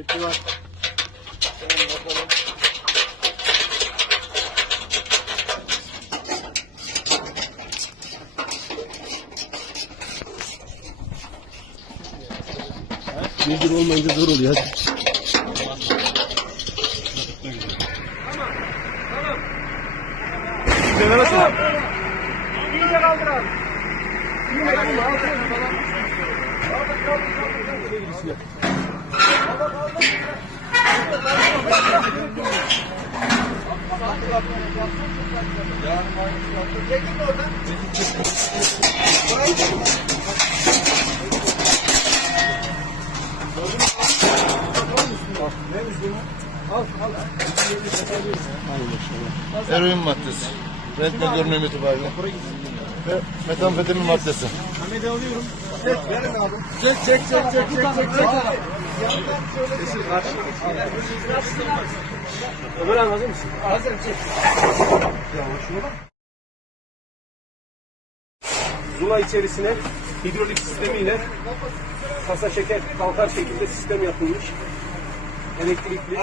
Çekti var. Tamam bakalım. Bildir olmayınca zor oluyor. Tamam. Nasıl? İyice kaldır abi. İyice kaldır. Çekin mi oradan? Eroin maddesi. Rentgen görünüm itibariyle. Ve metamfetamin maddesi. Ahmet'i alıyorum. Çek, verin abi. Çek. Ömer abi hazır mısın? Hazırım, çek. Zula içerisine hidrolik sistemiyle kasa şeker kalkar şekilde sistem yapılmış. Elektrikli.